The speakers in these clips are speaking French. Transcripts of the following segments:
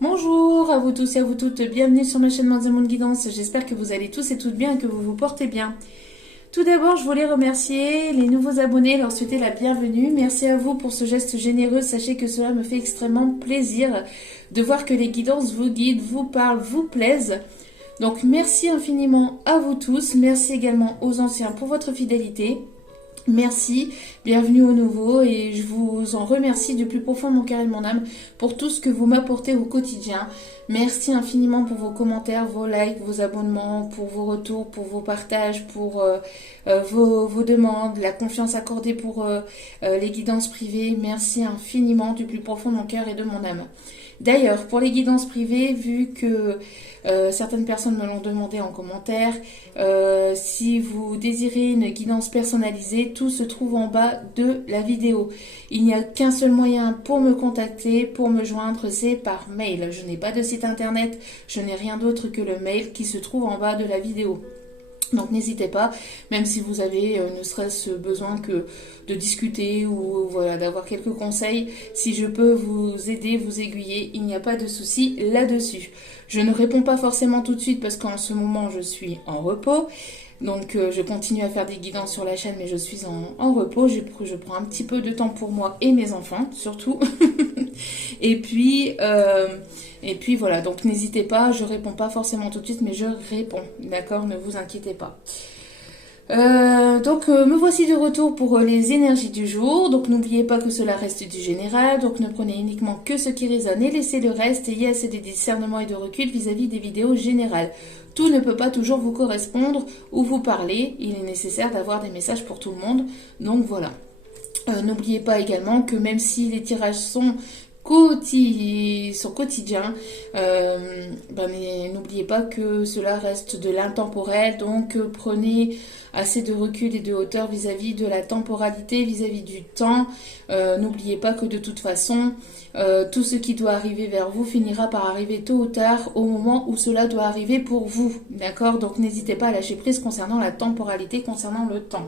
Bonjour à vous tous et à vous toutes, bienvenue sur ma chaîne Manzamoun Guidance, j'espère que vous allez tous et toutes bien et que vous vous portez bien. Tout d'abord, je voulais remercier les nouveaux abonnés, leur souhaiter la bienvenue. Merci à vous pour ce geste généreux, sachez que cela me fait extrêmement plaisir de voir que les guidances vous guident, vous parlent, vous plaisent. Donc merci infiniment à vous tous, merci également aux anciens pour votre fidélité. Merci, bienvenue aux nouveaux et je vous en remercie du plus profond de mon cœur et de mon âme pour tout ce que vous m'apportez au quotidien. Merci infiniment pour vos commentaires, vos likes, vos abonnements, pour vos retours, pour vos partages, pour vos demandes, la confiance accordée pour les guidances privées. Merci infiniment du plus profond de mon cœur et de mon âme. D'ailleurs, pour les guidances privées, vu que certaines personnes me l'ont demandé en commentaire, si vous désirez une guidance personnalisée, tout se trouve en bas de la vidéo. Il n'y a qu'un seul moyen pour me contacter, pour me joindre, c'est par mail. Je n'ai pas de site internet, je n'ai rien d'autre que le mail qui se trouve en bas de la vidéo. Donc n'hésitez pas, même si vous avez ne serait-ce besoin que de discuter ou voilà, d'avoir quelques conseils, si je peux vous aider, vous aiguiller, il n'y a pas de souci là-dessus. Je ne réponds pas forcément tout de suite parce qu'en ce moment je suis en repos. Donc je continue à faire des guidances sur la chaîne mais je suis en repos. Je prends un petit peu de temps pour moi et mes enfants surtout. Et puis voilà, donc n'hésitez pas, je réponds pas forcément tout de suite mais je réponds, d'accord, ne vous inquiétez pas. Me voici de retour pour les énergies du jour. Donc n'oubliez pas que cela reste du général. Donc ne prenez uniquement que ce qui résonne et laissez le reste. Ayez assez de discernement et de recul vis-à-vis des vidéos générales. Tout ne peut pas toujours vous correspondre ou vous parler. Il est nécessaire d'avoir des messages pour tout le monde. Donc voilà. N'oubliez pas également que même si les tirages sont quotidien. N'oubliez pas que cela reste de l'intemporel, donc prenez assez de recul et de hauteur vis-à-vis de la temporalité, vis-à-vis du temps. N'oubliez pas que de toute façon, tout ce qui doit arriver vers vous finira par arriver tôt ou tard au moment où cela doit arriver pour vous. D'accord? Donc n'hésitez pas à lâcher prise concernant la temporalité, concernant le temps.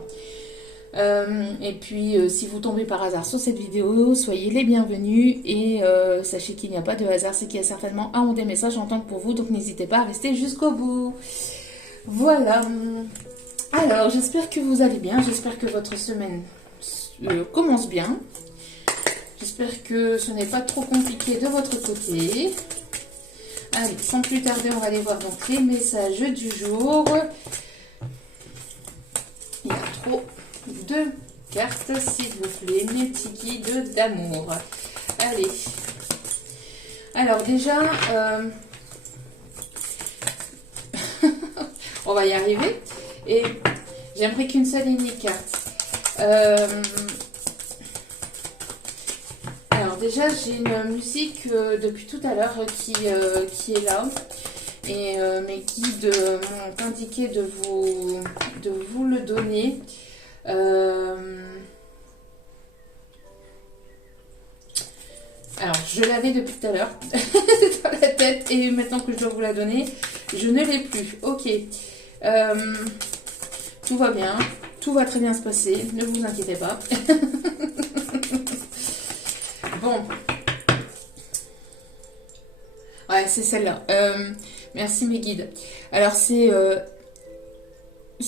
Et puis si vous tombez par hasard sur cette vidéo, soyez les bienvenus et sachez qu'il n'y a pas de hasard, c'est qu'il y a certainement un ou des messages en tant que pour vous, donc n'hésitez pas à rester jusqu'au bout. Voilà. Alors j'espère que vous allez bien, j'espère que votre semaine commence bien, j'espère que ce n'est pas trop compliqué de votre côté. Allez, sans plus tarder, on va aller voir donc les messages du jour. Il y a trop de cartes, s'il vous plaît, mes petits guides d'amour. Allez. Alors déjà, on va y arriver. Et j'aimerais qu'une seule et unique carte. Alors déjà, j'ai une musique depuis tout à l'heure qui est là. Et mes guides m'ont indiqué de vous le donner. Alors, je l'avais depuis tout à l'heure dans la tête et maintenant que je dois vous la donner, je ne l'ai plus. Ok. Tout va bien. Tout va très bien se passer. Ne vous inquiétez pas. Bon. Ouais, c'est celle-là. Merci mes guides. Alors, c'est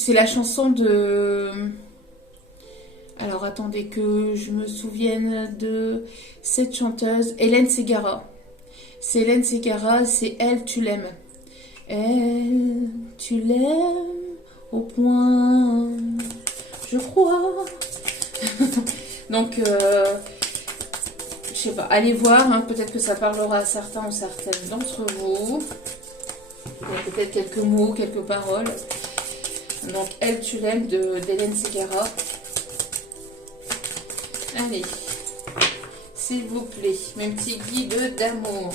la chanson de... Alors, attendez que je me souvienne de cette chanteuse, Hélène Ségara. C'est Hélène Ségara, c'est Elle, tu l'aimes. Elle, tu l'aimes au point, je crois. Donc, je sais pas, allez voir, hein, peut-être que ça parlera à certains ou certaines d'entre vous. Il y a peut-être quelques mots, quelques paroles. Donc, Elle, tu l'aimes d'Hélène Ségara. Allez, s'il vous plaît, mes petits guides d'amour.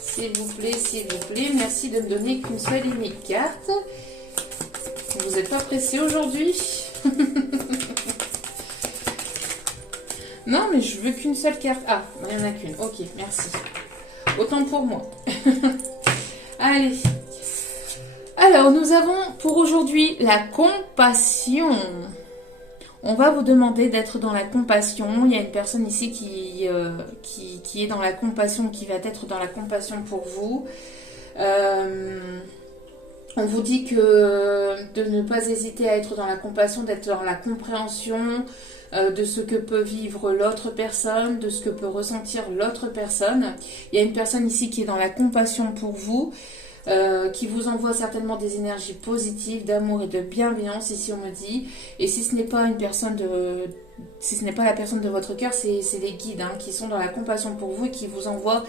S'il vous plaît, merci de me donner qu'une seule unique carte. Vous n'êtes pas pressé aujourd'hui? Non, mais je veux qu'une seule carte. Ah, il n'y en a qu'une. Ok, merci. Autant pour moi. Allez. Alors, nous avons pour aujourd'hui la compassion. On va vous demander d'être dans la compassion. Il y a une personne ici qui est dans la compassion, qui va être dans la compassion pour vous. On vous dit que de ne pas hésiter à être dans la compassion, d'être dans la compréhension de ce que peut vivre l'autre personne, de ce que peut ressentir l'autre personne. Il y a une personne ici qui est dans la compassion pour vous, qui vous envoie certainement des énergies positives, d'amour et de bienveillance, ici on me dit. Et si ce n'est pas une personne si ce n'est pas la personne de votre cœur, c'est les guides hein, qui sont dans la compassion pour vous et qui vous envoient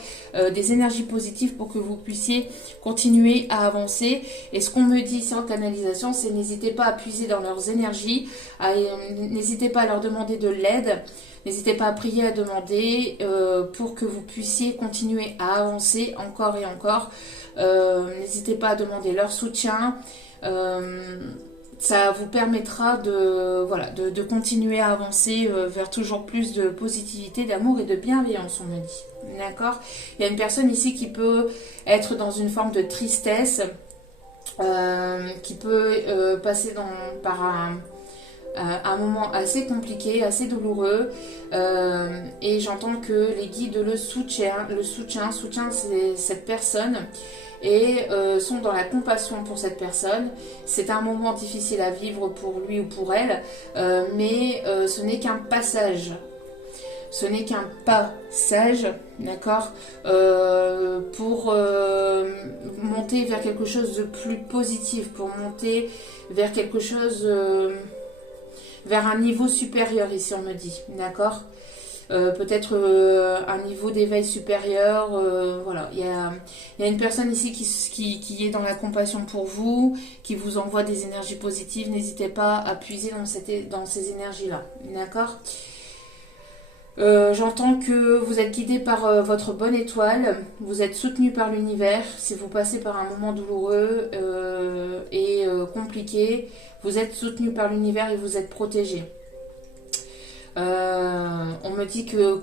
des énergies positives pour que vous puissiez continuer à avancer. Et ce qu'on me dit ici en canalisation, c'est n'hésitez pas à puiser dans leurs énergies, n'hésitez pas à leur demander de l'aide. N'hésitez pas à prier, à demander pour que vous puissiez continuer à avancer encore et encore. N'hésitez pas à demander leur soutien. Ça vous permettra de continuer à avancer vers toujours plus de positivité, d'amour et de bienveillance, on me dit. D'accord ? Il y a une personne ici qui peut être dans une forme de tristesse, qui peut passer par un moment assez compliqué, assez douloureux, et j'entends que les guides le soutiennent cette personne et sont dans la compassion pour cette personne. C'est un moment difficile à vivre pour lui ou pour elle, mais ce n'est qu'un passage. Ce n'est qu'un passage, d'accord, pour monter vers quelque chose de plus positif, pour monter vers quelque chose... vers un niveau supérieur, ici on me dit, d'accord, peut-être un niveau d'éveil supérieur, voilà, il y a une personne ici qui est dans la compassion pour vous, qui vous envoie des énergies positives, n'hésitez pas à puiser dans ces énergies-là, d'accord. J'entends que vous êtes guidé par votre bonne étoile, vous êtes soutenu par l'univers. Si vous passez par un moment douloureux et compliqué, vous êtes soutenu par l'univers et vous êtes protégé. On me dit que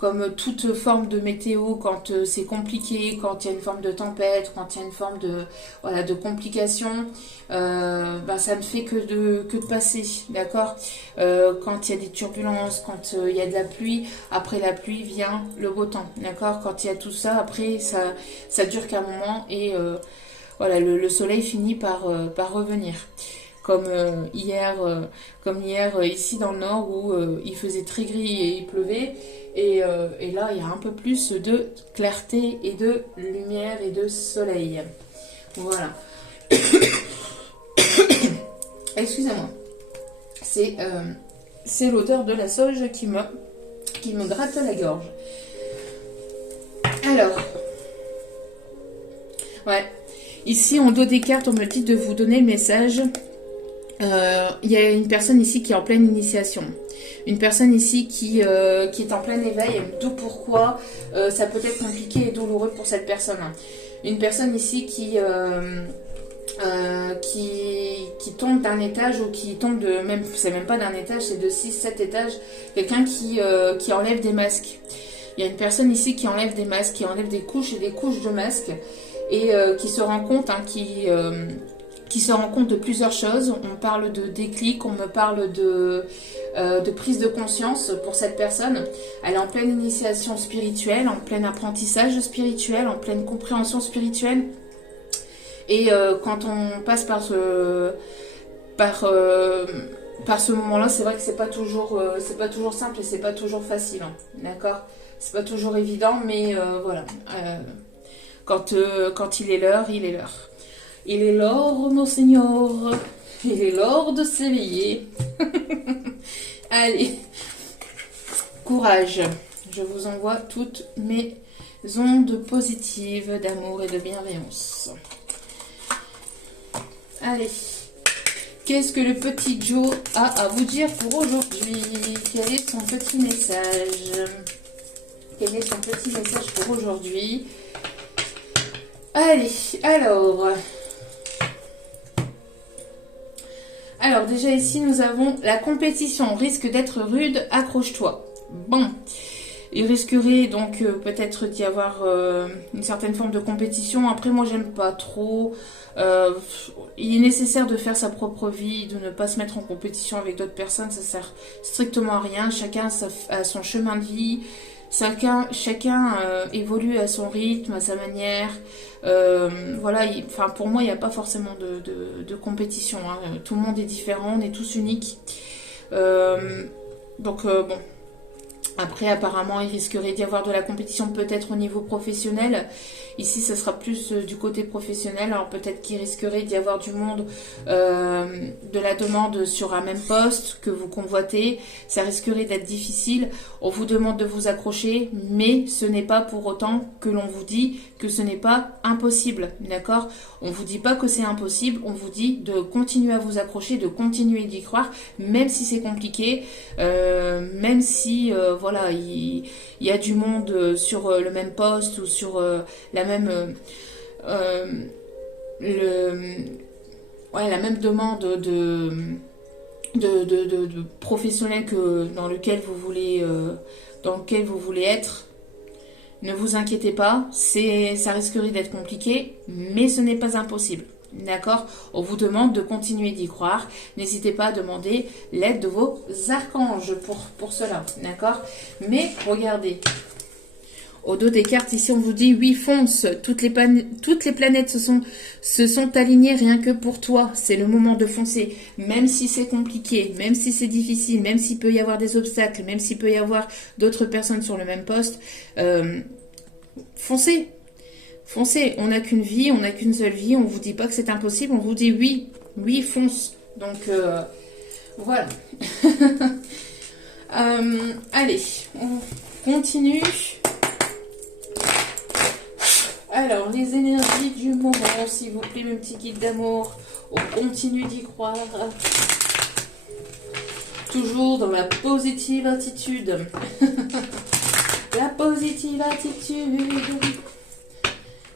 comme toute forme de météo, quand c'est compliqué, quand il y a une forme de tempête, quand il y a une forme de complication, ça ne fait que de passer, d'accord. Quand il y a des turbulences, quand il y a de la pluie, après la pluie vient le beau temps, d'accord. Quand il y a tout ça, après ça dure qu'un moment et le soleil finit par revenir. Comme hier ici dans le nord où il faisait très gris et il pleuvait. Et là, il y a un peu plus de clarté et de lumière et de soleil. Voilà. Excusez-moi. C'est l'odeur de la sauge qui me gratte la gorge. Alors. Ouais. Ici, en dos des cartes, on me dit de vous donner le message. Il y a une personne ici qui est en pleine initiation. Une personne ici qui est en plein éveil, d'où pourquoi ça peut être compliqué et douloureux pour cette personne. Une personne ici qui tombe d'un étage ou qui tombe c'est même pas d'un étage, c'est de 6-7 étages. Quelqu'un qui enlève des masques. Il y a une personne ici qui enlève des masques, qui enlève des couches et des couches de masques et qui se rend compte, qui se rend compte de plusieurs choses. On parle de déclic, on me parle de prise de conscience pour cette personne. Elle est en pleine initiation spirituelle, en plein apprentissage spirituel, en pleine compréhension spirituelle. Et quand on passe par ce moment-là, c'est vrai que c'est pas toujours simple et c'est pas toujours facile, hein, d'accord. C'est pas toujours évident, mais voilà. Quand il est l'heure, il est l'heure. Il est l'heure, monseigneur. Il est l'heure de s'éveiller. Allez, courage. Je vous envoie toutes mes ondes positives d'amour et de bienveillance. Allez, qu'est-ce que le petit Joe a à vous dire pour aujourd'hui? Quel est son petit message? Quel est son petit message pour aujourd'hui? Allez, alors déjà ici nous avons la compétition risque d'être rude, accroche-toi. Bon, Il risquerait donc peut-être d'y avoir une certaine forme de compétition. Après, moi, j'aime pas trop. Euh, il est nécessaire de faire sa propre vie, de ne pas se mettre en compétition avec d'autres personnes. Ça sert strictement à rien. Chacun a son chemin de vie. Chacun évolue à son rythme, à sa manière. Voilà, enfin, pour moi, il n'y a pas forcément de compétition, hein. Tout le monde est différent, on est tous uniques. Bon. Après, apparemment, il risquerait d'y avoir de la compétition peut-être au niveau professionnel. Ici, ça sera plus du côté professionnel. Alors peut-être qu'il risquerait d'y avoir du monde, de la demande sur un même poste que vous convoitez. Ça risquerait d'être difficile. On vous demande de vous accrocher, mais ce n'est pas pour autant que l'on vous dit que ce n'est pas impossible. D'accord? On vous dit pas que c'est impossible. On vous dit de continuer à vous accrocher, de continuer d'y croire, même si c'est compliqué, même si voilà, il y a du monde sur le même poste ou sur la même la même demande de professionnel que dans lequel vous voulez être. Ne vous inquiétez pas, ça risquerait d'être compliqué, mais ce n'est pas impossible. D'accord? On vous demande de continuer d'y croire. N'hésitez pas à demander l'aide de vos archanges pour cela. D'accord? Mais regardez. Au dos des cartes, ici, on vous dit oui, fonce. Toutes les planètes se sont alignées rien que pour toi. C'est le moment de foncer. Même si c'est compliqué, même si c'est difficile, même s'il peut y avoir des obstacles, même s'il peut y avoir d'autres personnes sur le même poste, foncez. Foncez, on n'a qu'une vie, on n'a qu'une seule vie, on ne vous dit pas que c'est impossible, on vous dit oui, oui, fonce. Donc, voilà. Allez, on continue. Alors, les énergies du moment, s'il vous plaît, mes petits guides d'amour, on continue d'y croire. Toujours dans la positive attitude. La positive attitude.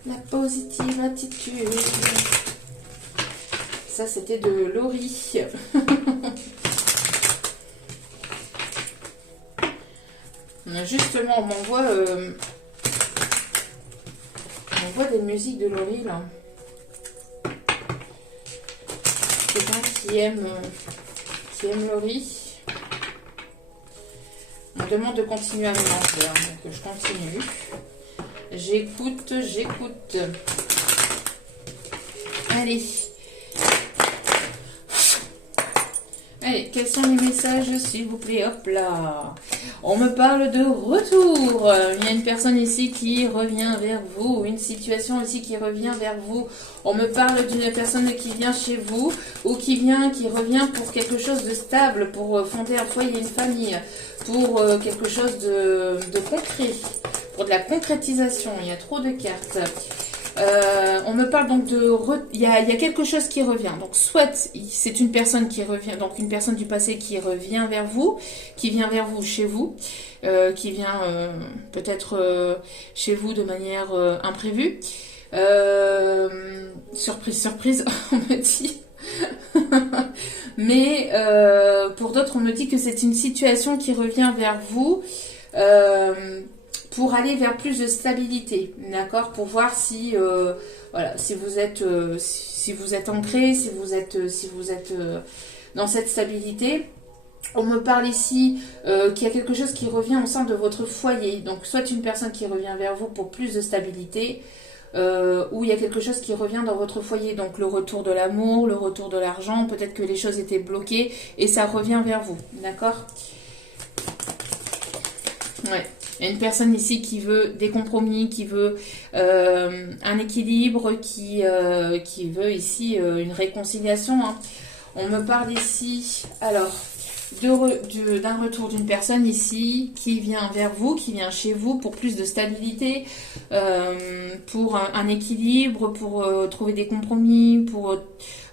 La positive attitude. Ça, c'était de Laurie. Justement, on m'envoie des musiques de Laurie, là. Quelqu'un qui aime Laurie. On me demande de continuer à mélanger, hein, donc je continue. J'écoute. Allez. Allez, quels sont les messages, s'il vous plaît? Hop là. On me parle de retour. Il y a une personne ici qui revient vers vous. Une situation ici qui revient vers vous. On me parle d'une personne qui vient chez vous ou qui revient pour quelque chose de stable, pour fonder un foyer, une famille, pour quelque chose de concret. Pour de la concrétisation, il y a trop de cartes. On me parle donc il y a quelque chose qui revient. Donc soit c'est une personne qui revient, donc une personne du passé qui revient vers vous, qui vient vers vous chez vous, qui vient peut-être chez vous de manière imprévue. Surprise, on me dit. Mais pour d'autres, on me dit que c'est une situation qui revient vers vous. Pour aller vers plus de stabilité, d'accord, pour voir si voilà, si vous êtes ancré, si vous êtes dans cette stabilité. On me parle ici qu'il y a quelque chose qui revient au sein de votre foyer, donc soit une personne qui revient vers vous pour plus de stabilité, ou il y a quelque chose qui revient dans votre foyer, donc le retour de l'amour, le retour de l'argent, peut-être que les choses étaient bloquées et ça revient vers vous, d'accord? Ouais. Il y a une personne ici qui veut des compromis, qui veut un équilibre, qui veut ici une réconciliation, hein. On me parle ici, alors, d'un retour d'une personne ici qui vient vers vous, qui vient chez vous pour plus de stabilité, pour un équilibre, pour trouver des compromis, pour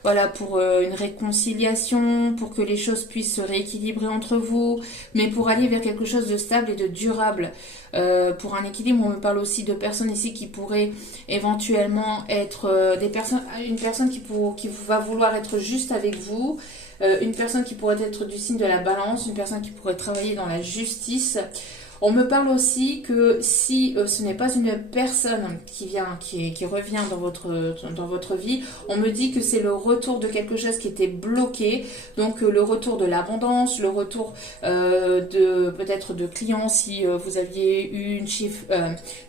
une réconciliation, pour que les choses puissent se rééquilibrer entre vous, mais pour aller vers quelque chose de stable et de durable. Pour un équilibre, on me parle aussi de personnes ici qui pourraient éventuellement être une personne qui va vouloir être juste avec vous, une personne qui pourrait être du signe de la balance, une personne qui pourrait travailler dans la justice. On me parle aussi que si ce n'est pas une personne qui revient dans votre vie, on me dit que c'est le retour de quelque chose qui était bloqué. Donc le retour de l'abondance, le retour de peut-être de clients si vous aviez eu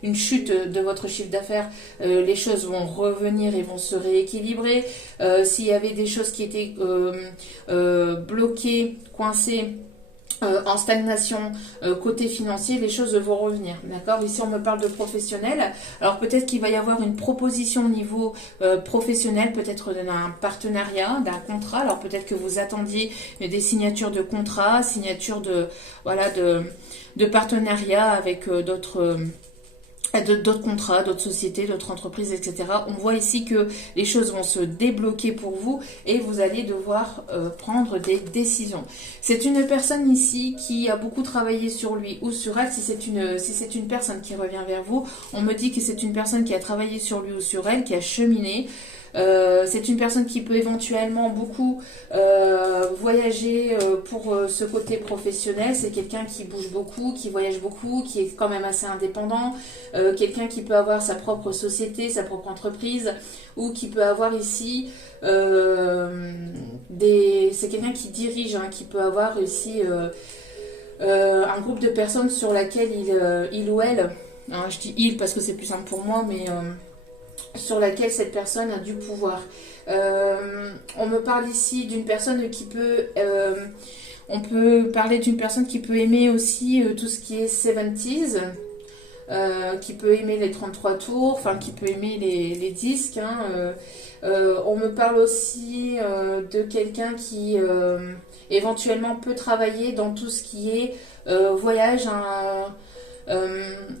une chute de votre chiffre d'affaires, les choses vont revenir et vont se rééquilibrer. S'il y avait des choses qui étaient bloquées, coincées, en stagnation côté financier, les choses vont revenir, d'accord. Ici on me parle de professionnel, alors peut-être qu'il va y avoir une proposition au niveau professionnel, peut-être d'un partenariat, d'un contrat, alors peut-être que vous attendiez des signatures de contrats, signatures de partenariat avec d'autres contrats, d'autres sociétés, d'autres entreprises, etc. On voit ici que les choses vont se débloquer pour vous et vous allez devoir prendre des décisions. C'est une personne ici qui a beaucoup travaillé sur lui ou sur elle. Si c'est une personne qui revient vers vous, on me dit que c'est une personne qui a travaillé sur lui ou sur elle, qui a cheminé. C'est une personne qui peut éventuellement beaucoup voyager pour ce côté professionnel. C'est quelqu'un qui bouge beaucoup, qui voyage beaucoup, qui est quand même assez indépendant. Quelqu'un qui peut avoir sa propre société, sa propre entreprise, ou qui peut avoir ici c'est quelqu'un qui dirige, hein, qui peut avoir ici un groupe de personnes sur laquelle il ou elle, hein, je dis il parce que c'est plus simple pour moi, mais sur laquelle cette personne a du pouvoir. On me parle ici d'une personne qui peut... on peut parler d'une personne qui peut aimer aussi tout ce qui est 70s, qui peut aimer les 33 tours, enfin qui peut aimer les disques. Hein, on me parle aussi de quelqu'un qui éventuellement peut travailler dans tout ce qui est voyage,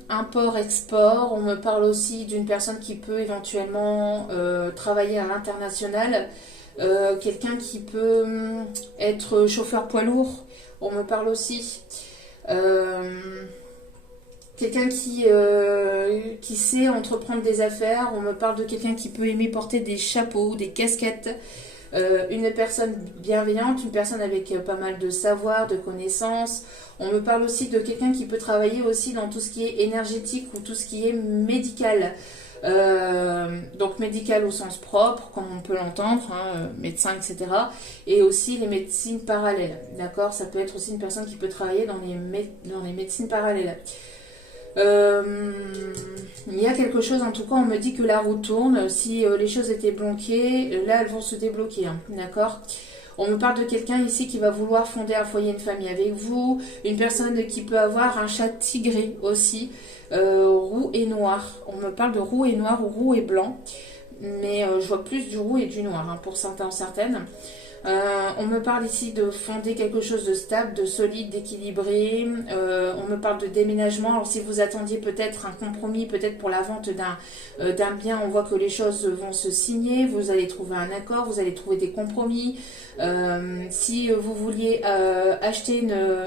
import-export. On me parle aussi d'une personne qui peut éventuellement travailler à l'international, quelqu'un qui peut être chauffeur poids lourd. On me parle aussi quelqu'un qui sait entreprendre des affaires. On me parle de quelqu'un qui peut aimer porter des chapeaux, des casquettes. Une personne bienveillante, une personne avec pas mal de savoir, de connaissances. On me parle aussi de quelqu'un qui peut travailler aussi dans tout ce qui est énergétique ou tout ce qui est médical. Donc médical au sens propre, comme on peut l'entendre, hein, médecin, etc. Et aussi les médecines parallèles. D'accord, ça peut être aussi une personne qui peut travailler dans les médecines parallèles. Il y a quelque chose, en tout cas on me dit que la roue tourne. Si les choses étaient bloquées, là elles vont se débloquer, hein, d'accord. On me parle de quelqu'un ici qui va vouloir fonder un foyer, une famille avec vous, une personne qui peut avoir un chat tigré aussi, roux et noir. On me parle de roux et noir ou roux et blanc, mais je vois plus du roux et du noir, hein, pour certains, certaines. On me parle ici de fonder quelque chose de stable, de solide, d'équilibré. On me parle de déménagement. Alors si vous attendiez peut-être un compromis, peut-être pour la vente d'un bien, on voit que les choses vont se signer. Vous allez trouver un accord, vous allez trouver des compromis. Si vous vouliez acheter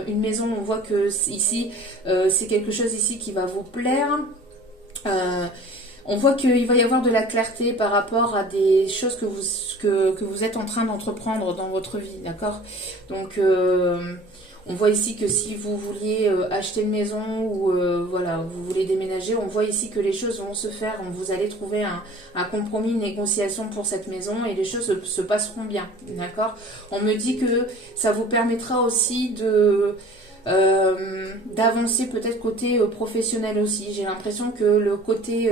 une maison, on voit que ici, c'est quelque chose ici qui va vous plaire. On voit qu'il va y avoir de la clarté par rapport à des choses que vous êtes en train d'entreprendre dans votre vie, d'accord. Donc, on voit ici que si vous vouliez acheter une maison ou voilà, vous voulez déménager, on voit ici que les choses vont se faire. Vous allez trouver un compromis, une négociation pour cette maison et les choses se passeront bien, d'accord. On me dit que ça vous permettra aussi d'avancer peut-être côté professionnel aussi. J'ai l'impression que le côté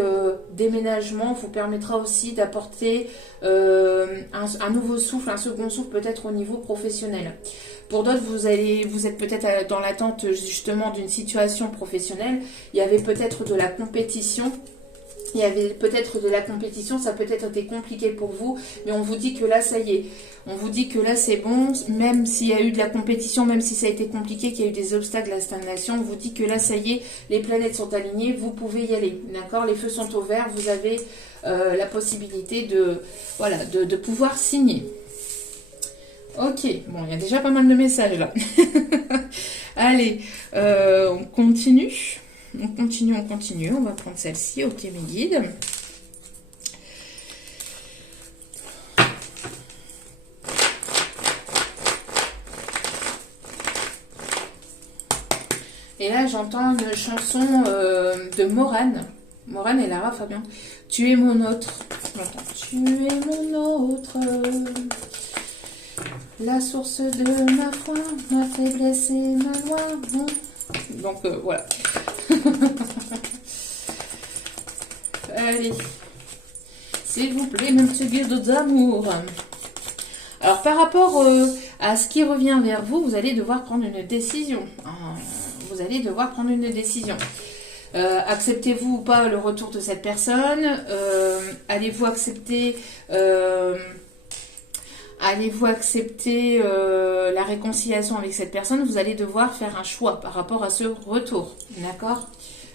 déménagement vous permettra aussi d'apporter un nouveau souffle, un second souffle peut-être au niveau professionnel. Pour d'autres, vous êtes peut-être dans l'attente justement d'une situation professionnelle. Il y avait peut-être de la compétition. Ça peut-être été compliqué pour vous, mais on vous dit que là, ça y est. On vous dit que là, c'est bon, même s'il y a eu de la compétition, même si ça a été compliqué, qu'il y a eu des obstacles, la stagnation, on vous dit que là, ça y est, les planètes sont alignées, vous pouvez y aller, d'accord. Les feux sont au vert, vous avez la possibilité de pouvoir signer. Ok, bon, il y a déjà pas mal de messages là. Allez, on continue. On continue. On va prendre celle-ci. Ok, mes guides. Et là, j'entends une chanson de Morane. Morane et Lara Fabian. Tu es mon autre. J'entends. Tu es mon autre. La source de ma foi, ma faiblesse et ma loi. Donc voilà. Allez. S'il vous plaît, même ce guide d'amour. Alors par rapport à ce qui revient vers vous, vous allez devoir prendre une décision. Vous allez devoir prendre une décision. Acceptez-vous ou pas le retour de cette personne? Allez-vous accepter la réconciliation avec cette personne? Vous allez devoir faire un choix par rapport à ce retour. D'accord?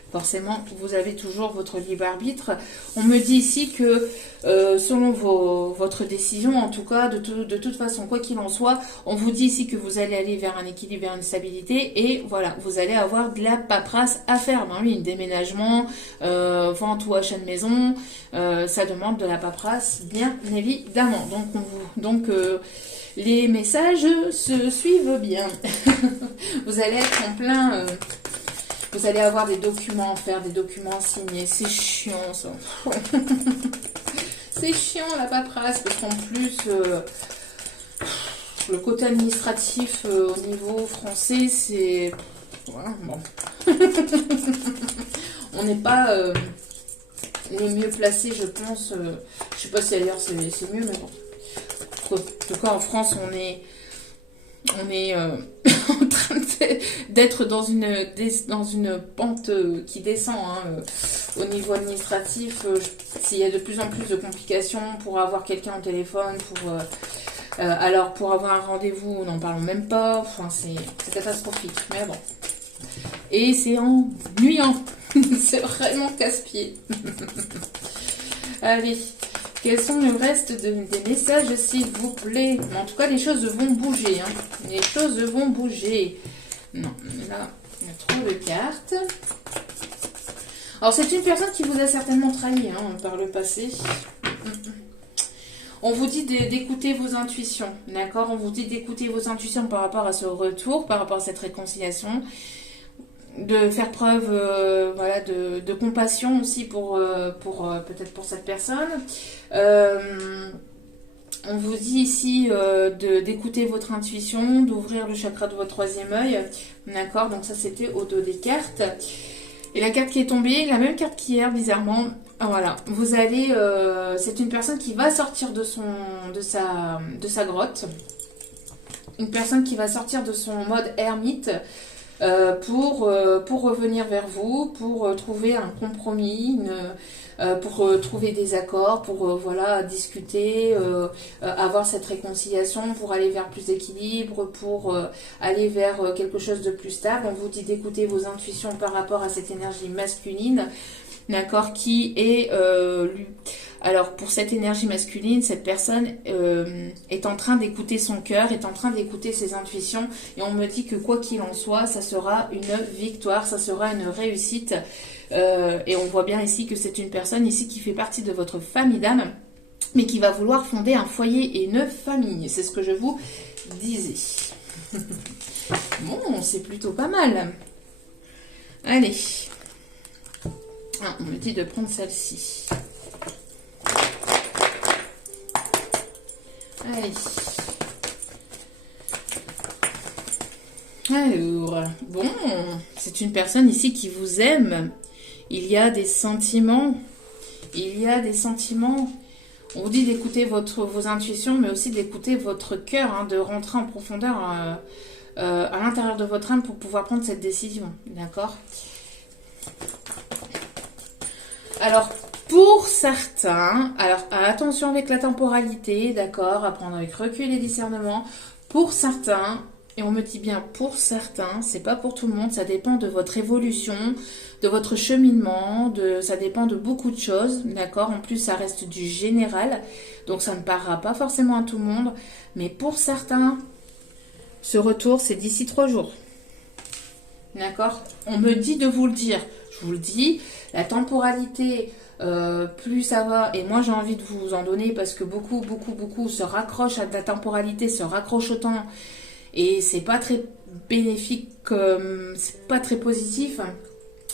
Forcément, vous avez toujours votre libre arbitre. On me dit ici que selon votre décision, en tout cas, de toute façon, quoi qu'il en soit, on vous dit ici que vous allez aller vers un équilibre, vers une stabilité, et voilà, vous allez avoir de la paperasse à faire. Ben oui, déménagement, vente ou achat de maison, ça demande de la paperasse, bien évidemment. Donc les messages se suivent bien. Vous allez être en plein... vous allez avoir des documents, faire des documents signés. C'est chiant, ça. C'est chiant, la paperasse, parce qu'en plus, le côté administratif au niveau français, c'est... Voilà, bon. On n'est pas les mieux placés, je pense. Je sais pas si ailleurs c'est mieux, mais bon. En tout cas, en France, on est en train d'être dans une pente qui descend au niveau administratif. S'il y a de plus en plus de complications pour avoir quelqu'un au téléphone, alors pour avoir un rendez-vous, n'en parlons même pas. Enfin, c'est catastrophique, mais bon. Et c'est ennuyant. C'est vraiment casse-pied. Allez. Quels sont le reste des messages, s'il vous plaît? En tout cas, les choses vont bouger. Les choses vont bouger. Non, là, il y a trop de cartes. Alors, c'est une personne qui vous a certainement trahi par le passé. On vous dit d'écouter vos intuitions, d'accord? On vous dit d'écouter vos intuitions par rapport à ce retour, par rapport à cette réconciliation. De faire preuve voilà, de compassion aussi peut-être pour cette personne. On vous dit ici d'écouter votre intuition, d'ouvrir le chakra de votre troisième œil. D'accord, donc ça c'était au dos des cartes. Et la carte qui est tombée, la même carte qu'hier, bizarrement. Voilà, vous allez... c'est une personne qui va sortir de sa grotte. Une personne qui va sortir de son mode ermite. Pour revenir vers vous, pour trouver un compromis, pour trouver des accords, pour voilà, discuter, avoir cette réconciliation, pour aller vers plus d'équilibre, pour aller vers quelque chose de plus stable. On vous dit d'écouter vos intuitions par rapport à cette énergie masculine, d'accord, qui est... Alors, pour cette énergie masculine, cette personne est en train d'écouter son cœur, est en train d'écouter ses intuitions. Et on me dit que quoi qu'il en soit, ça sera une victoire, ça sera une réussite. Et on voit bien ici que c'est une personne ici qui fait partie de votre famille d'âme, mais qui va vouloir fonder un foyer et une famille. C'est ce que je vous disais. Bon, c'est plutôt pas mal. Allez. On me dit de prendre celle-ci. Allez. Alors, bon, c'est une personne ici qui vous aime. Il y a des sentiments. Il y a des sentiments. On vous dit d'écouter vos intuitions, mais aussi d'écouter votre cœur, de rentrer en profondeur à l'intérieur de votre âme pour pouvoir prendre cette décision. D'accord ? Alors, pour certains, alors attention avec la temporalité, d'accord, à prendre avec recul et discernement. Pour certains, et on me dit bien pour certains, c'est pas pour tout le monde, ça dépend de votre évolution, de votre cheminement, ça dépend de beaucoup de choses, d'accord. En plus, ça reste du général, donc ça ne parlera pas forcément à tout le monde, mais pour certains, ce retour, c'est d'ici 3 jours, d'accord. On me dit de vous le dire, je vous le dis, la temporalité... plus ça va, et moi j'ai envie de vous en donner parce que beaucoup se raccrochent à la temporalité, se raccrochent au temps, et c'est pas très bénéfique, c'est pas très positif,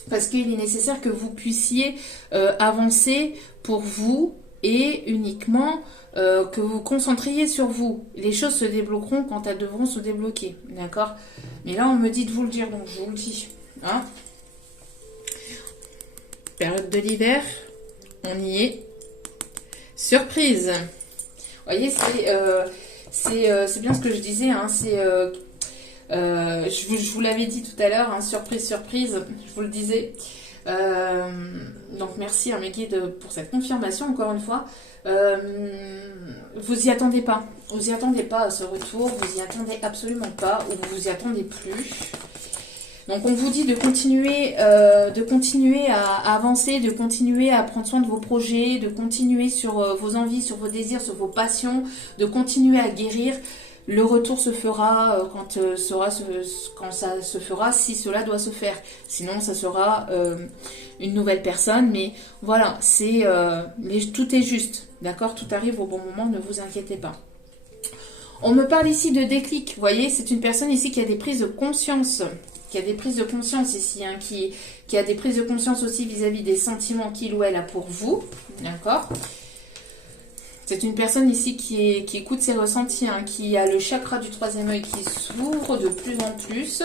parce qu'il est nécessaire que vous puissiez avancer pour vous et uniquement que vous vous concentriez sur vous. Les choses se débloqueront quand elles devront se débloquer, d'accord? Mais là, on me dit de vous le dire, donc je vous le dis. Hein, période de l'hiver, on y est. Surprise. Vous voyez, c'est bien ce que je disais. Hein, je vous l'avais dit tout à l'heure, hein, surprise, surprise, je vous le disais. Donc merci à mes guides pour cette confirmation, encore une fois. Vous y attendez pas. Vous y attendez pas à ce retour, vous y attendez absolument pas, ou vous y attendez plus. Donc on vous dit de continuer à avancer, de continuer à prendre soin de vos projets, de continuer sur vos envies, sur vos désirs, sur vos passions, de continuer à guérir. Le retour se fera quand ça se fera, si cela doit se faire. Sinon, ça sera une nouvelle personne. Mais voilà, tout est juste. D'accord? Tout arrive au bon moment, ne vous inquiétez pas. On me parle ici de déclic. Vous voyez, c'est une personne ici qui a des prises de conscience. Qui a des prises de conscience ici. Hein, qui a des prises de conscience aussi vis-à-vis des sentiments qu'il ou elle a pour vous. D'accord? C'est une personne ici qui écoute ses ressentis, hein, qui a le chakra du troisième œil qui s'ouvre de plus en plus.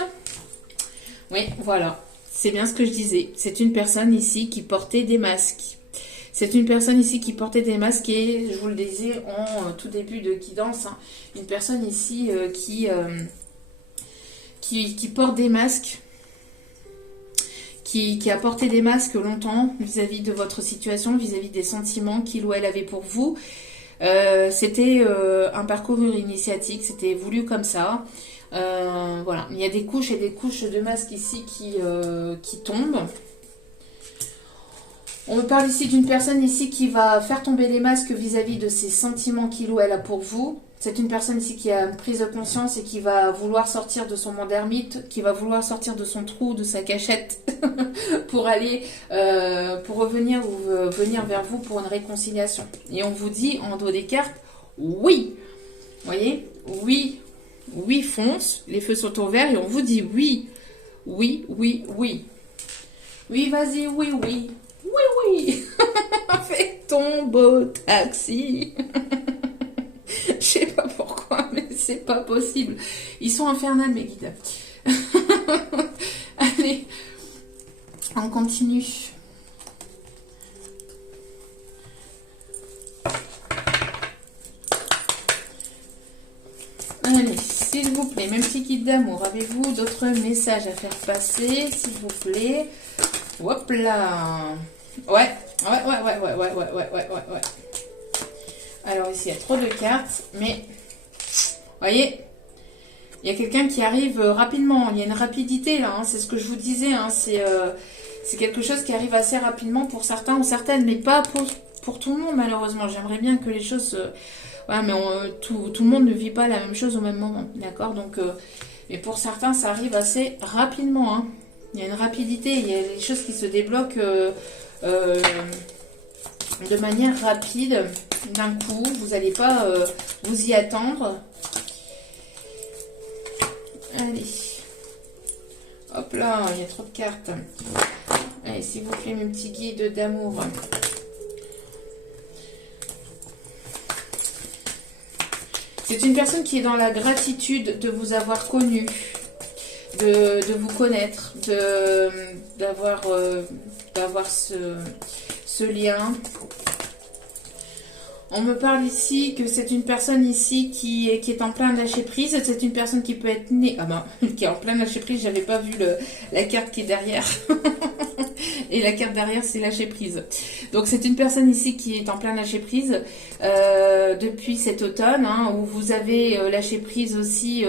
Oui, voilà. C'est bien ce que je disais. C'est une personne ici qui portait des masques. C'est une personne ici qui portait des masques et, je vous le disais en tout début de guidance, hein, une personne ici qui porte des masques, qui a porté des masques longtemps vis-à-ि de votre situation, vis-à-vis des sentiments qu'il ou elle avait pour vous. C'était un parcours initiatique, c'était voulu comme ça. Voilà, il y a des couches et des couches de masques ici qui tombent. On me parle ici d'une personne ici qui va faire tomber les masques vis-à-vis de ses sentiments qu'il ou elle a pour vous. C'est une personne ici qui a une prise de conscience et qui va vouloir sortir de son monde ermite, qui va vouloir sortir de son trou, de sa cachette, pour revenir ou venir vers vous pour une réconciliation. Et on vous dit en dos des cartes, oui. Vous voyez, oui, oui, fonce, les feux sont au vert et on vous dit oui, oui, oui, oui. Oui, vas-y, oui, oui. Oui, oui. Fais ton beau taxi. Je sais pas pourquoi, mais c'est pas possible. Ils sont infernales, mes guides. Allez, on continue. Allez, s'il vous plaît, même petit guide d'amour, avez-vous d'autres messages à faire passer, s'il vous plaît? Hop là. Ouais. Alors ici, il y a trop de cartes, mais vous voyez, il y a quelqu'un qui arrive rapidement. Il y a une rapidité là, hein, c'est ce que je vous disais. Hein, c'est quelque chose qui arrive assez rapidement pour certains ou certaines, mais pas pour tout le monde malheureusement. J'aimerais bien que les choses... voilà, mais tout le monde ne vit pas la même chose au même moment, d'accord? Donc, mais pour certains, ça arrive assez rapidement. Hein. Il y a une rapidité, il y a des choses qui se débloquent de manière rapide, d'un coup. Vous n'allez pas vous y attendre. Allez. Hop là, il y a trop de cartes. Allez, s'il vous plaît, mes petits guides d'amour. C'est une personne qui est dans la gratitude de vous avoir connu, de vous connaître, d'avoir ce lien. On me parle ici que c'est une personne ici qui est en plein lâcher prise. C'est une personne qui peut être née... Ah ben, qui est en plein lâcher prise. J'avais pas vu la carte qui est derrière. Et la carte derrière, c'est lâcher prise. Donc, c'est une personne ici qui est en plein lâcher prise depuis cet automne, hein, où vous avez lâché prise aussi.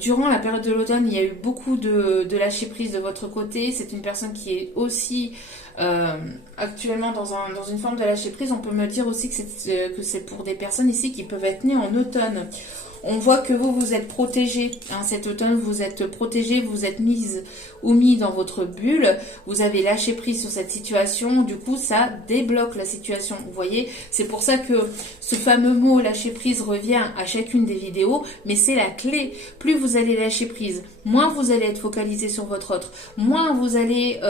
Durant la période de l'automne, il y a eu beaucoup de lâcher prise de votre côté. C'est une personne qui est aussi... actuellement dans une forme de lâcher prise. On peut me dire aussi que c'est pour des personnes ici qui peuvent être nées en automne. On voit que vous, vous êtes protégé. Hein, cet automne, vous êtes protégé, vous êtes mise ou mis dans votre bulle. Vous avez lâché prise sur cette situation. Du coup, ça débloque la situation. Vous voyez, c'est pour ça que ce fameux mot lâcher prise revient à chacune des vidéos. Mais c'est la clé. Plus vous allez lâcher prise, moins vous allez être focalisé sur votre autre. Moins vous allez...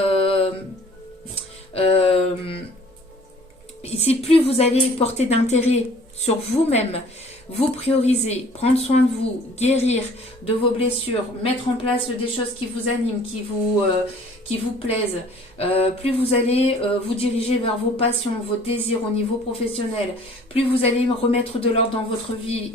ici, plus vous allez porter d'intérêt sur vous-même, vous prioriser, prendre soin de vous, guérir de vos blessures, mettre en place des choses qui vous animent, qui vous plaisent. Plus vous allez vous diriger vers vos passions, vos désirs au niveau professionnel, plus vous allez remettre de l'ordre dans votre vie,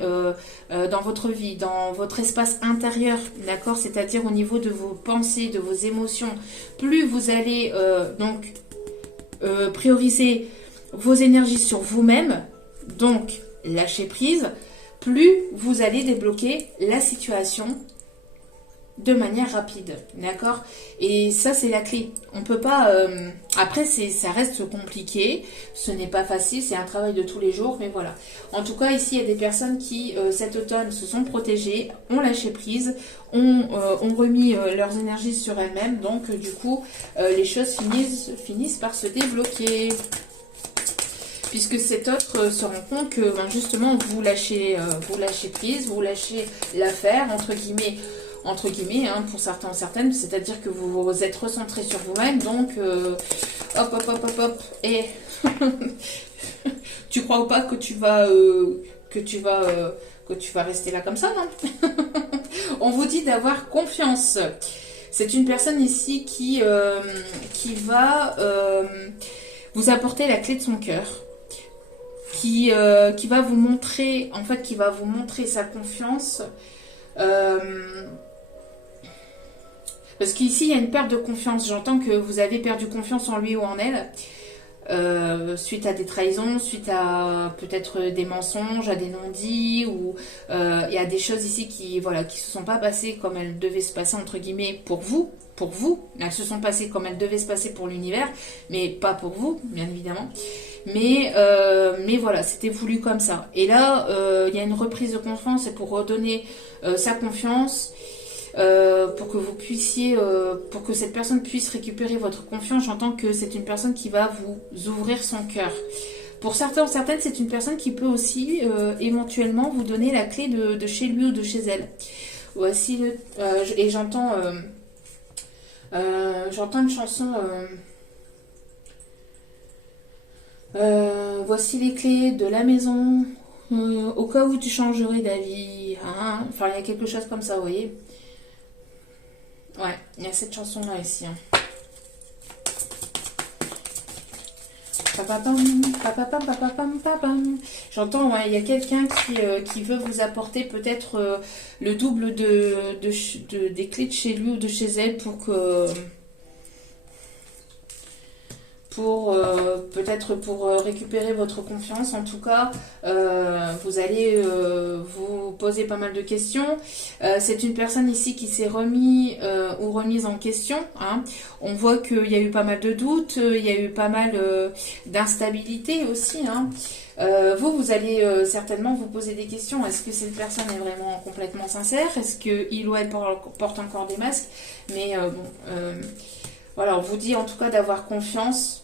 dans votre espace intérieur, d'accord, c'est-à-dire au niveau de vos pensées, de vos émotions. Plus vous allez prioriser vos énergies sur vous-même, donc lâcher prise, plus vous allez débloquer la situation de manière rapide, d'accord? Et ça, c'est la clé. On peut pas... après, ça reste compliqué, ce n'est pas facile, c'est un travail de tous les jours, mais voilà. En tout cas, ici, il y a des personnes qui, cet automne, se sont protégées, ont lâché prise, ont remis leurs énergies sur elles-mêmes, donc du coup, les choses finissent par se débloquer. Puisque cet autre se rend compte que justement vous lâchez prise, vous lâchez l'affaire, entre guillemets, hein, pour certains ou certaines, c'est-à-dire que vous vous êtes recentré sur vous-même, donc hop, et tu crois pas que tu vas rester là comme ça, non? On vous dit d'avoir confiance. C'est une personne ici qui va vous apporter la clé de son cœur. Qui va vous montrer, en fait, qui va vous montrer sa confiance. Parce qu'ici, il y a une perte de confiance. J'entends que vous avez perdu confiance en lui ou en elle. Suite à des trahisons, suite à peut-être des mensonges, à des non-dits, ou il y a des choses ici qui se sont pas passées comme elles devaient se passer, entre guillemets, pour vous. Elles se sont passées comme elles devaient se passer pour l'univers, mais pas pour vous, bien évidemment. Mais voilà, c'était voulu comme ça. Et là, il y a une reprise de confiance, et pour redonner sa confiance, pour que vous puissiez, pour que cette personne puisse récupérer votre confiance, j'entends que c'est une personne qui va vous ouvrir son cœur. Pour certains ou certaines, c'est une personne qui peut aussi éventuellement vous donner la clé de chez lui ou de chez elle. Voici et j'entends une chanson. Voici les clés de la maison, au cas où tu changerais d'avis. Hein. Enfin, il y a quelque chose comme ça, vous voyez. Ouais, il y a cette chanson-là ici. Hein. J'entends, ouais, il y a quelqu'un qui veut vous apporter peut-être le double des clés de chez lui ou de chez elle peut-être pour récupérer votre confiance. En tout cas, vous allez vous poser pas mal de questions. C'est une personne ici qui s'est remis ou remise en question. Hein. On voit qu'il y a eu pas mal de doutes, il y a eu pas mal d'instabilité aussi. Hein. Vous allez certainement vous poser des questions. Est-ce que cette personne est vraiment complètement sincère? Est-ce qu'il ou elle porte encore des masques? Mais voilà, on vous dit en tout cas d'avoir confiance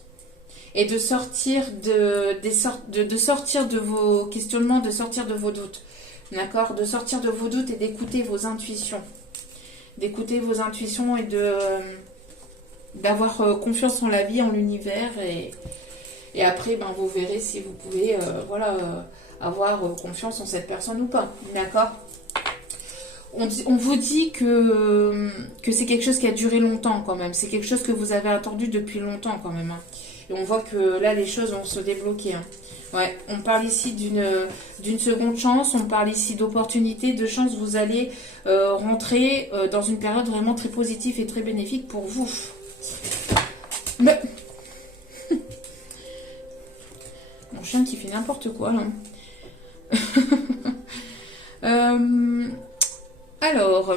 et de sortir de sortir de vos questionnements, de sortir de vos doutes. D'accord? De sortir de vos doutes et d'écouter vos intuitions. D'écouter vos intuitions et d'avoir confiance en la vie, en l'univers. Et après, vous verrez si vous pouvez avoir confiance en cette personne ou pas. D'accord? On vous dit que c'est quelque chose qui a duré longtemps quand même. C'est quelque chose que vous avez attendu depuis longtemps quand même. Hein. Et on voit que là, les choses vont se débloquer. Hein. Ouais, on parle ici d'une seconde chance. On parle ici d'opportunité, de chance. Vous allez rentrer dans une période vraiment très positive et très bénéfique pour vous. Mais... Mon chien qui fait n'importe quoi là. Alors,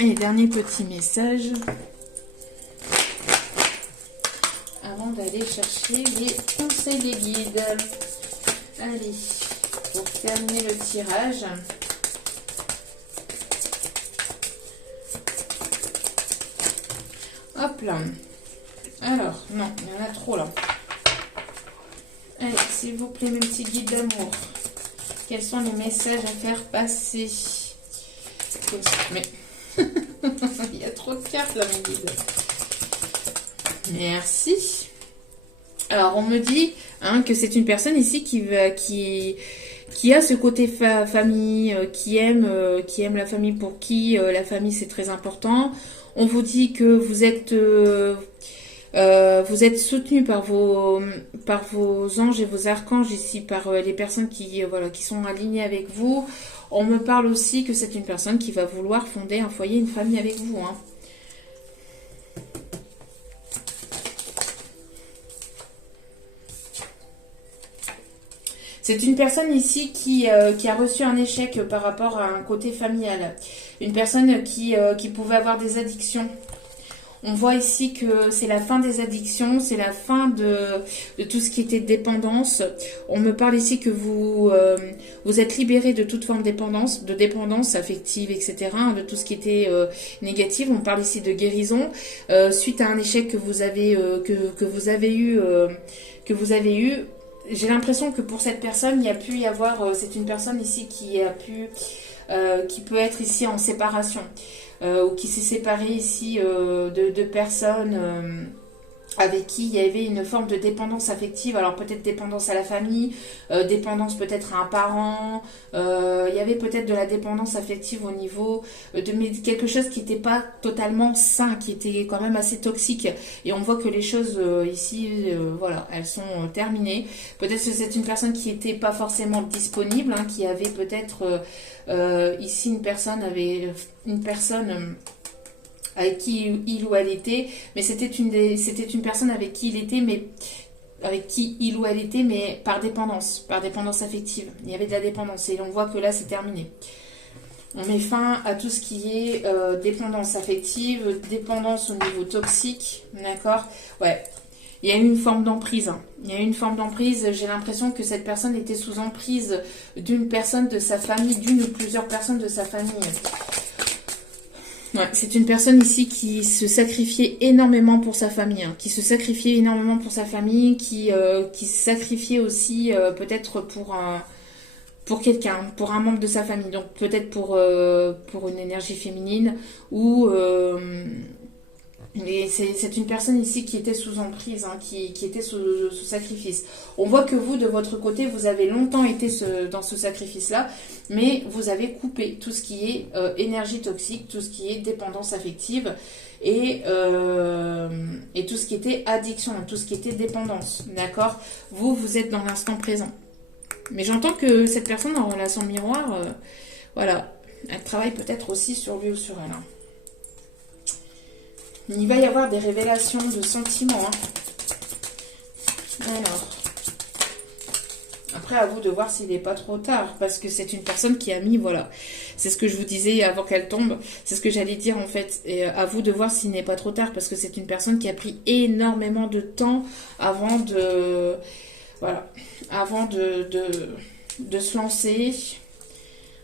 et dernier petit message avant d'aller chercher les conseils des guides. Allez, pour terminer le tirage. Hop là. Alors, non, il y en a trop là. Allez, s'il vous plaît, mes petits guides d'amour. Quels sont les messages à faire passer? Mais il y a trop de cartes là, mes guides. Merci. Alors, on me dit que c'est une personne ici qui a ce côté famille, qui aime la famille, pour qui la famille c'est très important. On vous dit que vous êtes soutenu par vos anges et vos archanges ici, par les personnes qui sont alignées avec vous. On me parle aussi que c'est une personne qui va vouloir fonder un foyer, une famille avec vous. C'est une personne ici qui a reçu un échec par rapport à un côté familial. Une personne qui pouvait avoir des addictions. On voit ici que c'est la fin des addictions, c'est la fin de tout ce qui était dépendance. On me parle ici que vous êtes libéré de toute forme de dépendance affective, etc., de tout ce qui était négatif. On parle ici de guérison suite à un échec que vous avez eu. J'ai l'impression que pour cette personne, il y a pu y avoir, c'est une personne ici qui peut être ici en séparation, ou qui s'est séparée ici de personnes avec qui il y avait une forme de dépendance affective. Alors peut-être dépendance à la famille, dépendance peut-être à un parent, il y avait peut-être de la dépendance affective au niveau de quelque chose qui n'était pas totalement sain, qui était quand même assez toxique. Et on voit que les choses ici, elles sont terminées. Peut-être que c'est une personne qui n'était pas forcément disponible, qui avait peut-être ici une personne avec qui il ou elle était, mais c'était une personne avec qui il était, mais avec qui il ou elle était, mais par dépendance affective. Il y avait de la dépendance et on voit que là c'est terminé. On met fin à tout ce qui est dépendance affective, dépendance au niveau toxique, d'accord? Ouais. Il y a eu une forme d'emprise. J'ai l'impression que cette personne était sous emprise d'une personne de sa famille, d'une ou plusieurs personnes de sa famille. Ouais, c'est une personne ici qui se sacrifiait énormément pour sa famille, qui se sacrifiait aussi peut-être pour quelqu'un, pour un membre de sa famille, donc peut-être pour une énergie féminine, ou mais c'est une personne ici qui était sous emprise, qui était sous sacrifice. On voit que vous, de votre côté, vous avez longtemps été dans ce sacrifice-là, mais vous avez coupé tout ce qui est énergie toxique, tout ce qui est dépendance affective et tout ce qui était addiction, tout ce qui était dépendance. D'accord? Vous êtes dans l'instant présent. Mais j'entends que cette personne en relation miroir, elle travaille peut-être aussi sur lui ou sur elle. Il va y avoir des révélations de sentiments. Alors, après, à vous de voir s'il n'est pas trop tard, parce que c'est une personne qui a mis, c'est ce que je vous disais avant qu'elle tombe, c'est ce que j'allais dire en fait, et à vous de voir s'il n'est pas trop tard, parce que c'est une personne qui a pris énormément de temps avant de se lancer.